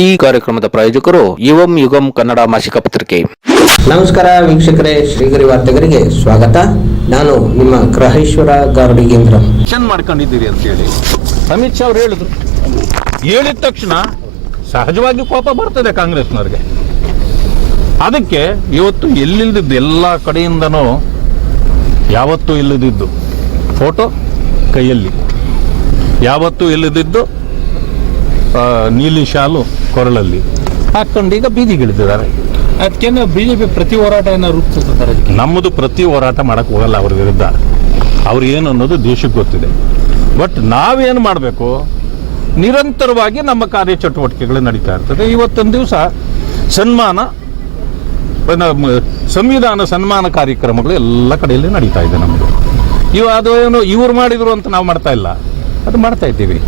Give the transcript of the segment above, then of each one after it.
ಈ ಕಾರ್ಯಕ್ರಮದ ಪ್ರಾಯೋಜಕರು ಯುವಂ ಯುಗಂ ಕನ್ನಡ ಮಾಸಿಕ ಪತ್ರಿಕೆ. ನಮಸ್ಕಾರ ವೀಕ್ಷಕರೇ ಶ್ರೀಗರಿ ವಾರ್ತೆಗರಿಗೆ ಸ್ವಾಗತ. ನಾನು ನಿಮ್ಮ ಗ್ರಹೇಶ್ವರ ಗಾರ್ಡಿಗೇಂದ್ರ ಮಾಡ್ಕೊಂಡಿದ್ದೀರಿ ಅಂತ ಹೇಳಿ. ಅಮಿತ್ ಶಾ ಅವ್ರು ಹೇಳಿದ್ರು. ಹೇಳಿದ ತಕ್ಷಣ ಸಹಜವಾಗಿ ಕೋಪ ಬರ್ತದೆ ಕಾಂಗ್ರೆಸ್ನವ್ರಿಗೆ. ಅದಕ್ಕೆ ಇವತ್ತು ಎಲ್ಲಿಲ್ದಿದ್ದು ಎಲ್ಲ ಕಡೆಯಿಂದನೂ ಯಾವತ್ತೂ ಇಲ್ಲದಿದ್ದು ಫೋಟೋ ಕೈಯಲ್ಲಿ. ಯಾವತ್ತೂ ಇಲ್ಲದಿದ್ದು ನೀಲಿ ಶಾಲು ಕೊರಳಲ್ಲಿ? ಹಾಕೊಂಡು ಈಗ ಬೀದಿಗಿಳಿದಿದ್ದಾರೆ ಅದಕ್ಕೆ ಬಿಜೆಪಿ ಪ್ರತಿ ಹೋರಾಟ ಏನೋ ರೂಪಿಸುತ್ತಾರೆ ನಮ್ಮದು ಪ್ರತಿ ಹೋರಾಟ ಮಾಡಕ್ ಹೋಗಲ್ಲ ಅವ್ರ ವಿರುದ್ಧ. ಅವ್ರು ಏನು ಅನ್ನೋದು ದೇಶಕ್ಕೆ ಗೊತ್ತಿದೆ. ಬಟ್ ನಾವೇನು ಮಾಡಬೇಕು? ನಿರಂತರವಾಗಿ ನಮ್ಮ ಕಾರ್ಯಚಟುವಟಿಕೆಗಳು ನಡೀತಾ ಇರ್ತದೆ. ಇವತ್ತೊಂದು ದಿವಸ ಸನ್ಮಾನ ಸಂವಿಧಾನ ಸನ್ಮಾನ ಕಾರ್ಯಕ್ರಮಗಳು ಎಲ್ಲ ಕಡೆಯಲ್ಲಿ ನಡೀತಾ ಇದೆ ನಮ್ಮದು ಇವ ಅದು ಏನು ಇವ್ರು ಮಾಡಿದ್ರು ಅಂತ ನಾವು ಮಾಡ್ತಾ ಇಲ್ಲ. ಅದು ಮಾಡ್ತಾ ಇದ್ದೀವಿ.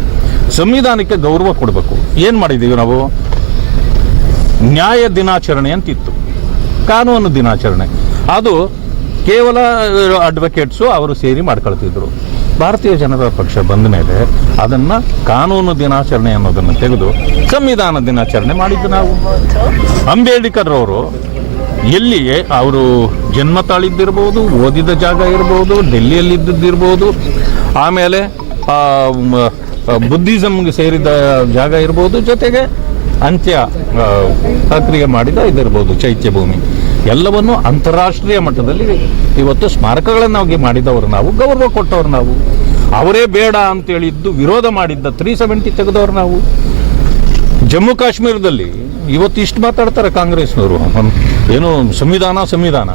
ಸಂವಿಧಾನಕ್ಕೆ ಗೌರವ ಕೊಡಬೇಕು. ಏನು ಮಾಡಿದ್ದೀವಿ ನಾವು? ನ್ಯಾಯ ದಿನಾಚರಣೆ ಅಂತಿತ್ತು. ಕಾನೂನು ದಿನಾಚರಣೆ. ಅದು ಕೇವಲ ಅಡ್ವೊಕೇಟ್ಸು ಅವರು ಸೇರಿ ಮಾಡ್ಕೊಳ್ತಿದ್ರು. ಭಾರತೀಯ ಜನತಾ ಪಕ್ಷ ಬಂದ ಮೇಲೆ ಅದನ್ನ ಕಾನೂನು ದಿನಾಚರಣೆ ಅನ್ನೋದನ್ನು ತೆಗೆದು ಸಂವಿಧಾನ ದಿನಾಚರಣೆ ಮಾಡಿದ್ದು ನಾವು. ಅಂಬೇಡ್ಕರ್ ಅವರು ಎಲ್ಲಿಯೇ ಅವರು ಜನ್ಮ ತಾಳಿದ್ದಿರ್ಬೋದು ಓದಿದ ಜಾಗ ಇರ್ಬೋದು ಡೆಲ್ಲಿಯಲ್ಲಿ ಇದ್ದದ್ದಿರ್ಬೋದು ಆಮೇಲೆ ಬುದ್ಧಿಸಮ್ಗೆ ಸೇರಿದ ಜಾಗ ಇರ್ಬೋದು, ಜೊತೆಗೆ ಅಂತ್ಯ ಪ್ರಕ್ರಿಯೆ ಮಾಡಿದ ಇದಿರ್ಬೋದು, ಚೈತ್ಯ ಭೂಮಿ. ಎಲ್ಲವನ್ನು ಅಂತಾರಾಷ್ಟ್ರೀಯ ಮಟ್ಟದಲ್ಲಿ ಇವತ್ತು ಸ್ಮಾರಕಗಳನ್ನಾಗಿ ಮಾಡಿದವರು ನಾವು, ಗೌರವ ಕೊಟ್ಟವರು ನಾವು. ಅವರೇ ಬೇಡ ಅಂತೇಳಿದ್ದು, ವಿರೋಧ ಮಾಡಿದ್ದ ತ್ರೀ ಸೆವೆಂಟಿ ತೆಗೆದವರು ನಾವು. ಜಮ್ಮು ಕಾಶ್ಮೀರದಲ್ಲಿ ಇವತ್ತು ಇಷ್ಟು ಮಾತಾಡ್ತಾರೆ ಕಾಂಗ್ರೆಸ್ನವರು. ಏನು ಸಂವಿಧಾನ ಸಂವಿಧಾನ.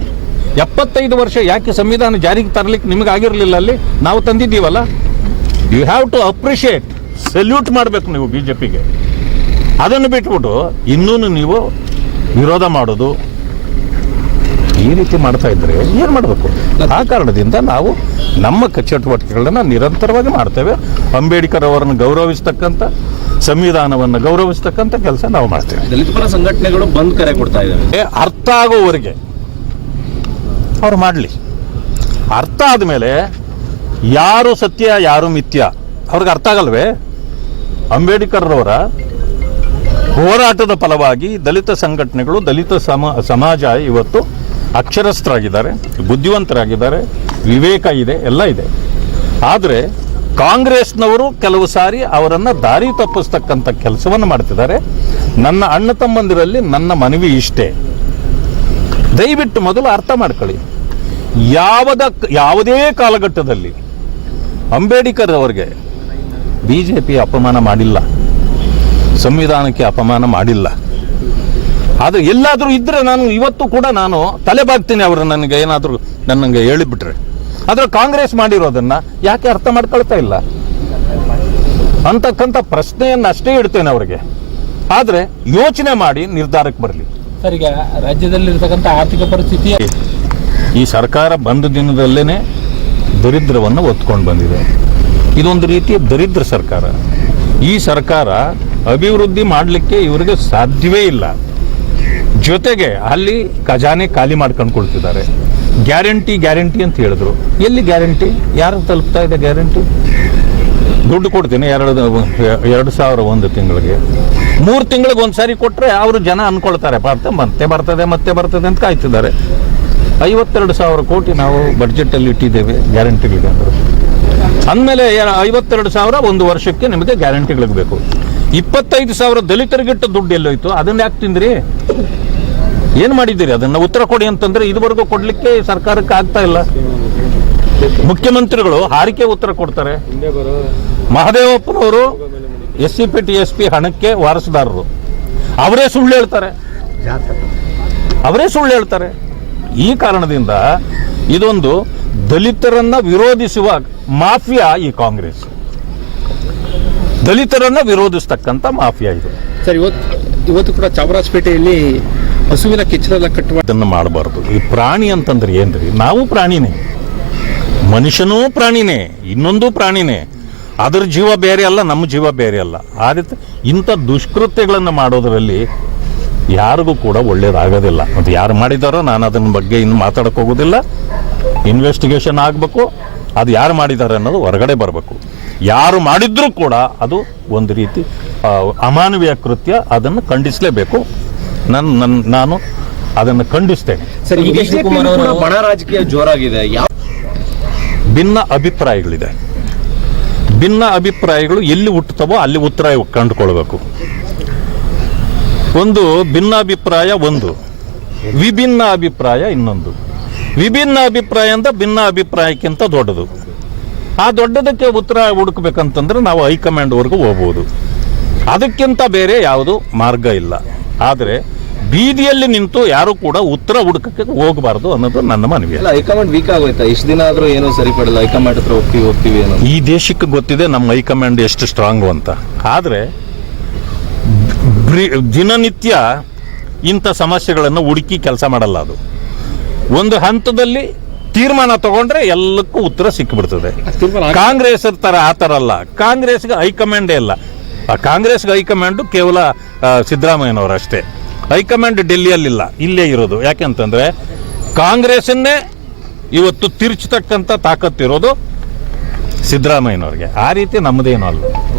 ಎಪ್ಪತ್ತೈದು ವರ್ಷ ಯಾಕೆ ಸಂವಿಧಾನ ಜಾರಿಗೆ ತರಲಿಕ್ಕೆ ನಿಮಗಾಗಿರಲಿಲ್ಲ ಅಲ್ಲಿ? ನಾವು ತಂದಿದ್ದೀವಲ್ಲ? You have to appreciate salute ಮಾಡಬೇಕು ನೀವು ಬಿ ಜೆ ಪಿಗೆ ಅದನ್ನು ಬಿಟ್ಬಿಟ್ಟು ಇನ್ನೂ ನೀವು ವಿರೋಧ ಮಾಡೋದು. ಈ ರೀತಿ ಮಾಡ್ತಾ ಇದ್ರೆ ಏನು ಮಾಡಬೇಕು? ಆ ಕಾರಣದಿಂದ ನಾವು ನಮ್ಮ ಚಟುವಟಿಕೆಗಳನ್ನು ನಿರಂತರವಾಗಿ ಮಾಡ್ತೇವೆ. ಅಂಬೇಡ್ಕರ್ ಅವರನ್ನು ಗೌರವಿಸ್ತಕ್ಕಂಥ ಸಂವಿಧಾನವನ್ನು ಗೌರವಿಸ್ತಕ್ಕಂಥ ಕೆಲಸ ನಾವು ಮಾಡ್ತೇವೆ. ದಲಿತ ಸಂಘಟನೆಗಳು ಬಂದ್ ಕರೆ ಕೊಡ್ತಾ ಇದ್ದಾವೆ ಅರ್ಥ ಆಗೋವರೆಗೆ. ಅವ್ರು ಮಾಡಲಿ. ಅರ್ಥ ಆದಮೇಲೆ ಯಾರು ಸತ್ಯ, ಯಾರು ಮಿಥ್ಯ? ಅವ್ರಿಗೆ ಅರ್ಥ ಆಗಲ್ವೇ? ಅಂಬೇಡ್ಕರ್ ಅವರ ಹೋರಾಟದ ಫಲವಾಗಿ ದಲಿತ ಸಂಘಟನೆಗಳು, ದಲಿತ ಸಮ, ಸಮಾಜ ಇವತ್ತು ಅಕ್ಷರಸ್ಥರಾಗಿದ್ದಾರೆ, ಬುದ್ಧಿವಂತರಾಗಿದ್ದಾರೆ, ವಿವೇಕ ಇದೆ, ಎಲ್ಲ ಇದೆ. ಆದರೆ ಕಾಂಗ್ರೆಸ್ನವರು ಕೆಲವು ಸಾರಿ ಅವರನ್ನು ದಾರಿ ತಪ್ಪಿಸ್ತಕ್ಕಂಥ ಕೆಲಸವನ್ನು ಮಾಡ್ತಿದ್ದಾರೆ. ನನ್ನ ಅಣ್ಣ ತಮ್ಮಂದಿರಲ್ಲಿ ನನ್ನ ಮನವಿ ಇಷ್ಟೇ. ದಯವಿಟ್ಟು ಮೊದಲು ಅರ್ಥ ಮಾಡ್ಕೊಳ್ಳಿ. ಯಾವದ, ಯಾವುದೇ ಕಾಲಘಟ್ಟದಲ್ಲಿ ಅಂಬೇಡ್ಕರ್ ಅವರಿಗೆ ಬಿ ಜೆ ಪಿ ಅಪಮಾನ ಮಾಡಿಲ್ಲ ಸಂವಿಧಾನಕ್ಕೆ ಅಪಮಾನ ಮಾಡಿಲ್ಲ. ಆದರೆ ಎಲ್ಲಾದರೂ ಇದ್ರೆ ನಾನು ಇವತ್ತು ಕೂಡ ನಾನು ತಲೆ ಬಾಗ್ತೀನಿ ಅವರು ನನಗೆ ಏನಾದರೂ ನನಗೆ ಹೇಳಿಬಿಟ್ರೆ. ಆದರೆ ಕಾಂಗ್ರೆಸ್ ಮಾಡಿರೋದನ್ನ ಯಾಕೆ ಅರ್ಥ ಮಾಡ್ಕೊಳ್ತಾ ಇಲ್ಲ? ಅಂತಕ್ಕಂಥ ಪ್ರಶ್ನೆಯನ್ನು ಅಷ್ಟೇ ಇಡ್ತೇನೆ ಅವರಿಗೆ. ಆದರೆ ಯೋಚನೆ ಮಾಡಿ ನಿರ್ಧಾರಕ್ಕೆ ಬರಲಿ. ಸರ್ ಈಗ ರಾಜ್ಯದಲ್ಲಿರ್ತಕ್ಕಂಥ ಆರ್ಥಿಕ ಪರಿಸ್ಥಿತಿ ಈ ಸರ್ಕಾರ ಬಂದ ದಿನದಲ್ಲೇನೆ ದರಿದ್ರವನ್ನು ಒತ್ಕೊಂಡು ಬಂದಿದೆ. ಇದೊಂದು ರೀತಿಯ ದರಿದ್ರ ಸರ್ಕಾರ. ಈ ಸರ್ಕಾರ ಅಭಿವೃದ್ಧಿ ಮಾಡಲಿಕ್ಕೆ ಇವರಿಗೆ ಸಾಧ್ಯವೇ ಇಲ್ಲ. ಜೊತೆಗೆ ಅಲ್ಲಿ ಖಜಾನೆ ಖಾಲಿ ಮಾಡ್ಕೊಂಡು ಕೊಳ್ತಿದ್ದಾರೆ. ಗ್ಯಾರಂಟಿ ಗ್ಯಾರಂಟಿ ಅಂತ ಹೇಳಿದ್ರು. ಎಲ್ಲಿ ಗ್ಯಾರಂಟಿ? ಯಾರು ತಲುಪ್ತಾ ಇದೆ ಗ್ಯಾರಂಟಿ? ದುಡ್ಡು ಕೊಡ್ತೀನಿ ಎರಡು ಎರಡು ಸಾವಿರ ಒಂದು ತಿಂಗಳಿಗೆ. ಮೂರು ತಿಂಗಳಿಗೆ ಒಂದು ಸಾರಿ ಕೊಟ್ಟರೆ ಅವರು ಜನ ಅನ್ಕೊಳ್ತಾರೆ ಬರ್ತೆ ಮತ್ತೆ ಬರ್ತದೆ ಮತ್ತೆ ಬರ್ತದೆ ಅಂತ ಕಾಯ್ತಿದ್ದಾರೆ. ಐವತ್ತೆರಡು ಸಾವಿರ ಕೋಟಿ ನಾವು ಬಡ್ಜೆಟಲ್ಲಿ ಇಟ್ಟಿದ್ದೇವೆ ಗ್ಯಾರಂಟಿಗಳಿಗೆ ಅಂದಮೇಲೆ ಐವತ್ತೆರಡು ಸಾವಿರ ಒಂದು ವರ್ಷಕ್ಕೆ ನಿಮಗೆ ಗ್ಯಾರಂಟಿಗಳಿಗೆ ಬೇಕು. ಇಪ್ಪತ್ತೈದು ಸಾವಿರ ದಲಿತರಿಗಿಟ್ಟು ದುಡ್ಡು ಎಲ್ಲೋಯ್ತು, ಅದನ್ನ ಯಾಕೆ ತಿಂದ್ರಿ? ಏನು ಮಾಡಿದ್ದೀರಿ? ಅದನ್ನ ಉತ್ತರ ಕೊಡಿ ಅಂತಂದ್ರೆ ಇದುವರೆಗೂ ಕೊಡ್ಲಿಕ್ಕೆ ಸರ್ಕಾರಕ್ಕೆ ಆಗ್ತಾ ಇಲ್ಲ. ಮುಖ್ಯಮಂತ್ರಿಗಳು ಹಾರಿಕೆ ಉತ್ತರ ಕೊಡ್ತಾರೆ. ಮಹದೇವಪ್ಪನವರು S C P T S P ಹಣಕ್ಕೆ ವಾರಸುದಾರರು. ಅವರೇ ಸುಳ್ಳು ಹೇಳ್ತಾರೆ. ಅವರೇ ಸುಳ್ಳು ಹೇಳ್ತಾರೆ. ಈ ಕಾರಣದಿಂದ ಇದೊಂದು ದಲಿತರನ್ನ ವಿರೋಧಿಸುವ ಮಾಫಿಯಾ ಈ ಕಾಂಗ್ರೆಸ್. ದಲಿತರನ್ನ ವಿರೋಧಿಸ್ತಕ್ಕಂಥ ಮಾಫಿಯಾ ಇದು. ಸರ್ ಇವತ್ತು ಇವತ್ತು ಕೂಡ ಚಾಮರಾಜಪೇಟೆಯಲ್ಲಿ ಹಸುವಿನ ಕಿಚ್ಚಡೆಲ್ಲ ಕಟ್ಟುವ ಇದನ್ನು ಮಾಡಬಾರ್ದು. ಈ ಪ್ರಾಣಿ ಅಂತಂದ್ರೆ ಏನ್ರಿ? ನಾವು ಪ್ರಾಣಿನೇ. ಮನುಷ್ಯನೂ ಪ್ರಾಣಿನೇ. ಇನ್ನೊಂದು ಪ್ರಾಣಿನೇ. ಅದರ ಜೀವ ಬೇರೆ ಅಲ್ಲ ನಮ್ಮ ಜೀವ ಬೇರೆ ಅಲ್ಲ. ಆ ರೀತಿ ಇಂಥ ದುಷ್ಕೃತ್ಯಗಳನ್ನು ಮಾಡೋದರಲ್ಲಿ ಯಾರಿಗೂ ಕೂಡ ಒಳ್ಳೇದಾಗೋದಿಲ್ಲ. ಮತ್ತು ಯಾರು ಮಾಡಿದಾರೋ ನಾನು ಅದನ್ನ ಬಗ್ಗೆ ಇನ್ನು ಮಾತಾಡಕ್ಕೆ ಹೋಗೋದಿಲ್ಲ. ಇನ್ವೆಸ್ಟಿಗೇಷನ್ ಆಗಬೇಕು. ಅದು ಯಾರು ಮಾಡಿದ್ದಾರೆ ಅನ್ನೋದು ಹೊರಗಡೆ ಬರಬೇಕು. ಯಾರು ಮಾಡಿದ್ರೂ ಕೂಡ ಅದು ಒಂದು ರೀತಿ ಅಮಾನವೀಯ ಕೃತ್ಯ ಅದನ್ನು ಖಂಡಿಸಲೇಬೇಕು. ನನ್ನ ನನ್ನ ನಾನು ಅದನ್ನು ಖಂಡಿಸ್ತೇನೆ. ಬಣ ರಾಜಕೀಯ ಜೋರಾಗಿದೆ. ಯಾವ ಭಿನ್ನ ಅಭಿಪ್ರಾಯಗಳಿದೆ. ಭಿನ್ನ ಅಭಿಪ್ರಾಯಗಳು ಎಲ್ಲಿ ಹುಟ್ಟುತ್ತವೋ ಅಲ್ಲಿ ಉತ್ತರ ಕಂಡುಕೊಳ್ಬೇಕು. ಒಂದು ಭಿನ್ನಾಭಿಪ್ರಾಯ ಒಂದು. ವಿಭಿನ್ನ ಅಭಿಪ್ರಾಯ ಇನ್ನೊಂದು. ವಿಭಿನ್ನ ಅಭಿಪ್ರಾಯ ಅಂತ ಭಿನ್ನ ಅಭಿಪ್ರಾಯಕ್ಕಿಂತ ದೊಡ್ಡದು. ಆ ದೊಡ್ಡದಕ್ಕೆ ಉತ್ತರ ಹುಡುಕ್ಬೇಕಂತಂದ್ರೆ ನಾವು ಹೈಕಮಾಂಡ್ವರೆಗೂ ಹೋಗ್ಬೋದು. ಅದಕ್ಕಿಂತ ಬೇರೆ ಯಾವುದು ಮಾರ್ಗ ಇಲ್ಲ. ಆದರೆ ಬೀದಿಯಲ್ಲಿ ನಿಂತು ಯಾರು ಕೂಡ ಉತ್ತರ ಹುಡುಕಕ್ಕೆ ಹೋಗಬಾರದು ಅನ್ನೋದು ನನ್ನ ಮನವಿ. ಇಲ್ಲ ಹೈಕಮಾಂಡ್ ವೀಕ್ ಆಗೋಯ್ತಾ? ಇಷ್ಟು ದಿನ ಆದರೂ ಏನೂ ಸರಿಪಡಲ್ಲ? ಹೈಕಮಾಂಡ್ ಹತ್ರ ಹೋಗ್ತೀವಿ ಹೋಗ್ತೀವಿ ಅನ್ನೋ ಈ ದೇಶಕ್ಕೆ ಗೊತ್ತಿದೆ ನಮ್ಮ ಹೈಕಮಾಂಡ್ ಎಷ್ಟು ಸ್ಟ್ರಾಂಗು ಅಂತ. ಆದರೆ ಬ್ರಿ- ದಿನನಿತ್ಯ ಇಂಥ ಸಮಸ್ಯೆಗಳನ್ನು ಹುಡುಕಿ ಕೆಲಸ ಮಾಡಲ್ಲ ಅದು. ಒಂದು ಹಂತದಲ್ಲಿ ತೀರ್ಮಾನ ತಗೊಂಡ್ರೆ ಎಲ್ಲಕ್ಕೂ ಉತ್ತರ ಸಿಕ್ಕಿಬಿಡ್ತದೆ ಕಾಂಗ್ರೆಸ್ ತರ ಆ ಥರ ಅಲ್ಲ. ಕಾಂಗ್ರೆಸ್ಗೆ ಹೈಕಮಾಂಡೇ ಇಲ್ಲ. ಆ ಕಾಂಗ್ರೆಸ್ಗೆ ಹೈಕಮಾಂಡು ಕೇವಲ ಸಿದ್ದರಾಮಯ್ಯನವರಷ್ಟೇ ಹೈಕಮಾಂಡ್ ಡೆಲ್ಲಿಯಲ್ಲಿಲ್ಲ ಇಲ್ಲೇ ಇರೋದು. ಯಾಕೆಂತಂದ್ರೆ ಕಾಂಗ್ರೆಸ್ಸನ್ನೇ ಇವತ್ತು ತಿರುಚತಕ್ಕಂಥ ತಾಕತ್ತಿರೋದು ಸಿದ್ದರಾಮಯ್ಯನವ್ರಿಗೆ. ಆ ರೀತಿ ನಮ್ಮದೇನೂ ಅಲ್ಲ.